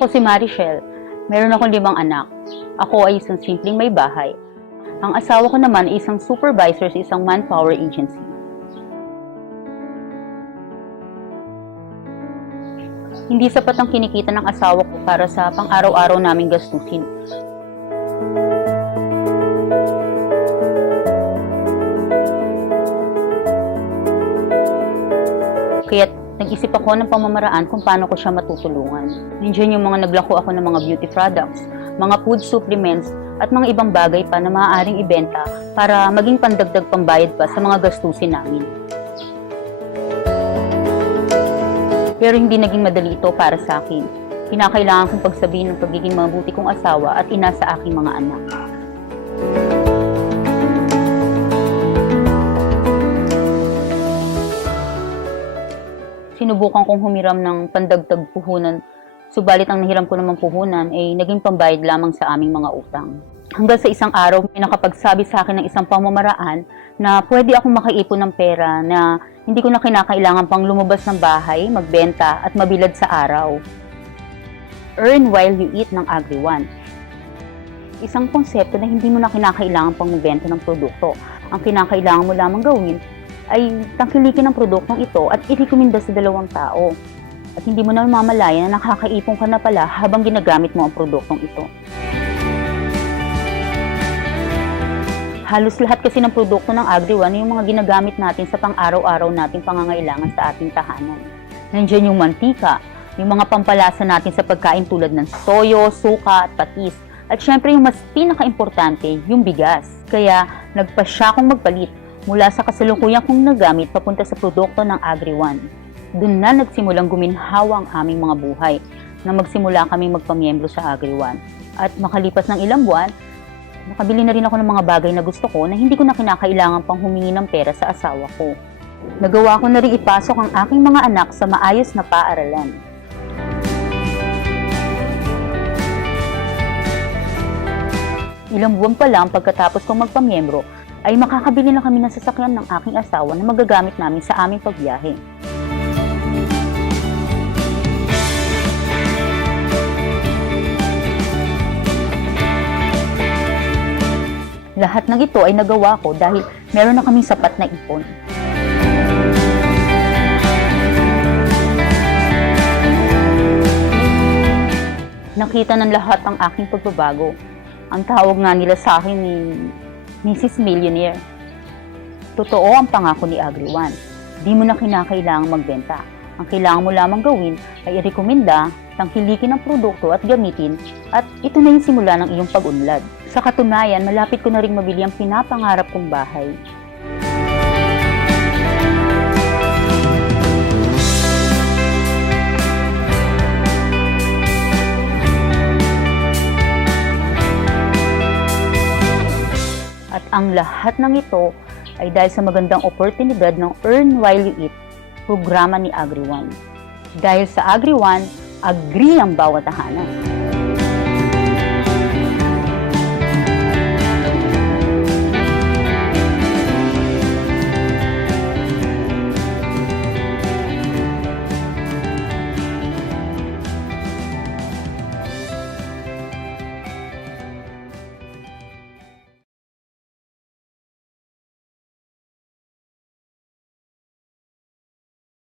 Ako si Marichelle. Meron akong 5 anak. Ako ay isang simpleng may bahay. Ang asawa ko naman ay isang supervisor sa isang manpower agency. Hindi sapat ang kinikita ng asawa ko para sa pang-araw-araw naming gastusin. Kaya't nag-isip ako ng pamamaraan kung paano ko siya matutulungan. Nandiyan yung mga naglako ako ng mga beauty products, mga food supplements, at mga ibang bagay pa na maaaring ibenta para maging pandagdag pambayad pa sa mga gastusin namin. Pero hindi naging madali ito para sa akin. Kinakailangan kong pagsabihin ng pagiging mabuti kong asawa at ina sa aking mga anak. Sinubukan kong humiram ng pandagdag puhunan, subalit ang nahiram ko namang puhunan ay naging pambayad lamang sa aming mga utang. Hanggang sa isang araw, may nakapagsabi sa akin ng isang pamamaraan na pwede akong makaipon ng pera na hindi ko na kinakailangan pang lumabas ng bahay, magbenta at mabilad sa araw. Earn while you eat ng Agri-One. Isang konsepto na hindi mo na kinakailangan pang magbenta ng produkto. Ang kinakailangan mo lamang gawin ay tangkilikin ang produktong ito at i-recommenda sa 2 tao. At hindi mo na mamalayan na nakakaipon ka na pala habang ginagamit mo ang produktong ito. Halos lahat kasi ng produkto ng Agri-One ay yung mga ginagamit natin sa pang-araw-araw nating pangangailangan sa ating tahanan. Nandiyan yung mantika, yung mga pampalasa natin sa pagkain tulad ng toyo, suka at patis. At syempre yung mas pinaka-importante, yung bigas. Kaya nagpasya akong magpalit mula sa kasalukuyan kong nagamit papunta sa produkto ng Agri-One. Doon na nagsimulang guminhawa ang aming mga buhay na magsimula kaming magpamiyembro sa Agri-One. At makalipas ng ilang buwan, nakabili na rin ako ng mga bagay na gusto ko na hindi ko na kinakailangan pang humingi ng pera sa asawa ko. Nagawa ko na rin ipasok ang aking mga anak sa maayos na paaralan. Ilang buwan pa lang pagkatapos kong magpamiyembro, ay makakabili na kami ng sasakyan ng aking asawa na magagamit namin sa aming pagbiyahe. Lahat ng ito ay nagawa ko dahil meron na kaming sapat na ipon. Nakita ng lahat ang aking pagbabago. Ang tawag nga nila sa akin ni Mrs. Millionaire. Totoo ang pangako ni Agri-One. Di mo na kinakailangang magbenta. Ang kailangan mo lamang gawin ay i-rekomenda, tangkilikin ang produkto at gamitin, at ito na yung simula ng iyong pag-unlad. Sa katunayan, malapit ko na ring mabili ang pinapangarap kong bahay. At ang lahat ng ito ay dahil sa magandang oportunidad ng Earn While You Eat, programa ni Agri-One. Dahil sa Agri-One, agree ang bawat tahanan.